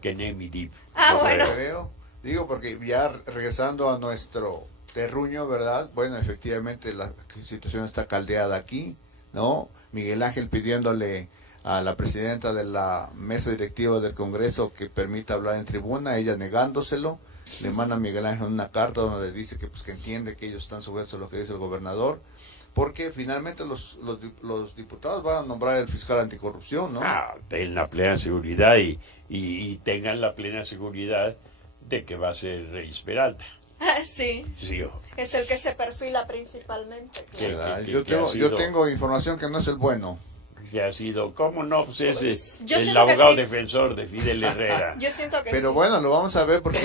Nemi Deep. Ah, Yo bueno. creo. digo porque ya regresando a nuestro terruño, ¿verdad? Bueno, efectivamente la situación está caldeada aquí, ¿no? Miguel Ángel pidiéndole a la presidenta de la mesa directiva del Congreso que permita hablar en tribuna, ella negándoselo. Le manda a Miguel Ángel una carta donde dice que pues que entiende que ellos están sujetos a lo que dice el gobernador, porque finalmente los diputados van a nombrar el fiscal anticorrupción, ¿no? Ten la plena seguridad y tengan la plena seguridad de que va a ser Reyes Peralta. Sí, Sí, es el que se perfila principalmente. Sí. ¿Verdad? que Yo ha tengo sido- información que no es el bueno. que ha sido, ¿cómo no? Pues es Yo el siento que abogado sí. defensor de Fidel Herrera. Yo siento que Pero sí. bueno, lo vamos a ver porque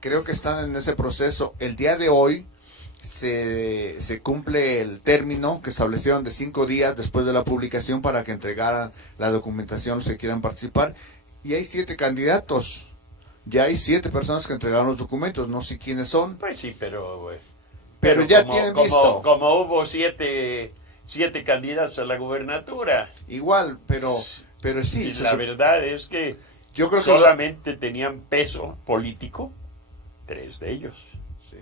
creo que están en ese proceso. El día de hoy se cumple el término que establecieron de 5 días después de la publicación para que entregaran la documentación los que quieran participar. Y hay 7 candidatos. Ya hay 7 personas que entregaron los documentos. No sé quiénes son. Pues sí, pero Ya tienen visto. Como hubo siete candidatos a la gubernatura. Igual, pero sí. La verdad es que Yo creo que solamente tenían peso político 3 de ellos. Sí.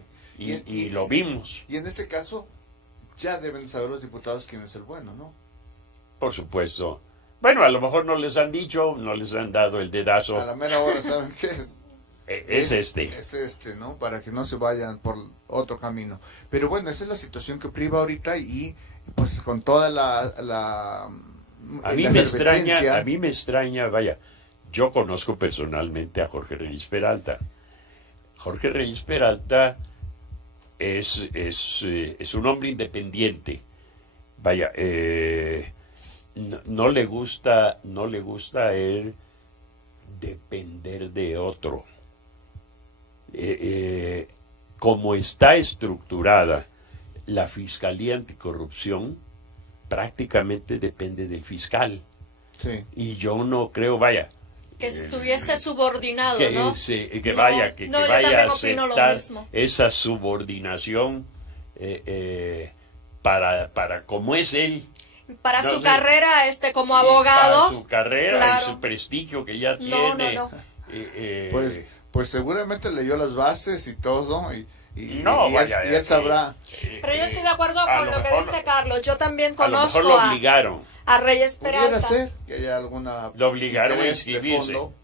Y lo vimos, Y en este caso, ya deben saber los diputados quién es el bueno, ¿no? por supuesto. Bueno, a lo mejor no les han dicho, no les han dado el dedazo. A la mera hora saben qué es. Es este. Es este, ¿no? Para que no se vayan por otro camino. Pero bueno, esa es la situación que priva ahorita y pues con toda la A mí me extraña, vaya, yo conozco personalmente a Jorge Reyes Peralta. Jorge Reyes Peralta es un hombre independiente. Vaya, no le gusta a él depender de otro. Como está estructurada la Fiscalía Anticorrupción, prácticamente depende del fiscal. Sí. Y yo no creo, vaya, Que estuviese subordinado, que, ¿no? que No, vaya, que no, yo vaya a también opino lo aceptar mismo. esa subordinación para como es él. Para No su sé. carrera como Y abogado. para su carrera claro. y su prestigio que ya No, tiene. no. Pues seguramente leyó las bases y todo, No, vaya, él sabrá. Pero yo estoy de acuerdo a con lo lo que mejor dice Carlos. Yo también a lo conozco mejor lo obligaron. a Reyes Pudiera Peralta. ser que haya alguna Lo obligaron a interés de inscribirse. fondo,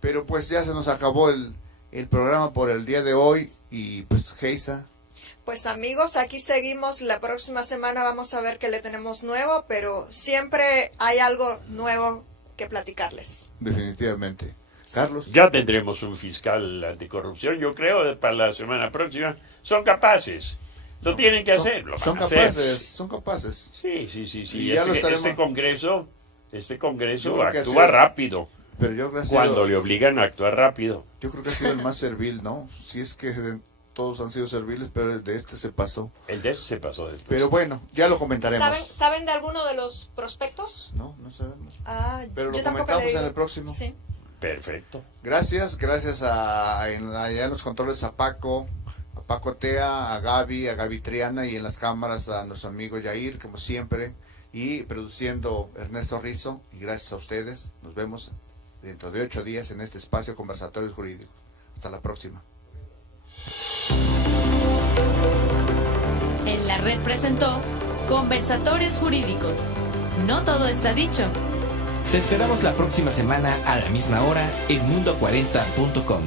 pero pues ya se nos acabó el programa por el día de hoy y pues Geisa, Pues amigos, aquí seguimos. La próxima semana vamos a ver qué le tenemos nuevo, pero siempre hay algo nuevo que platicarles. definitivamente. Carlos. Ya tendremos un fiscal anticorrupción, yo creo, para la semana próxima. Son capaces. Lo tienen que hacer. Lo Son van a hacer. capaces, son capaces. Sí. Y ya lo estaremos- Este Yo Congreso creo que ha actúa sido- rápido. Pero yo creo que ha Cuando sido, le obligan a actuar rápido. yo creo que ha sido el más servil, ¿no? Si es que todos han sido serviles, pero el de este se pasó. El de eso se pasó después. Pero bueno, ya lo comentaremos. ¿Saben de alguno de los prospectos? No sabemos. Ah, Pero lo yo tampoco comentamos he leído. en el próximo. Sí. Perfecto. Gracias allá en los controles a Paco Tea, a Gaby Triana, y en las cámaras a nuestro amigo Yair, como siempre, y produciendo Ernesto Rizzo, y gracias a ustedes. Nos vemos dentro de 8 días en este espacio Conversatorios Jurídicos. Hasta la próxima. En la red presentó Conversatorios Jurídicos. No todo está dicho. Te esperamos la próxima semana a la misma hora en mundo40.com.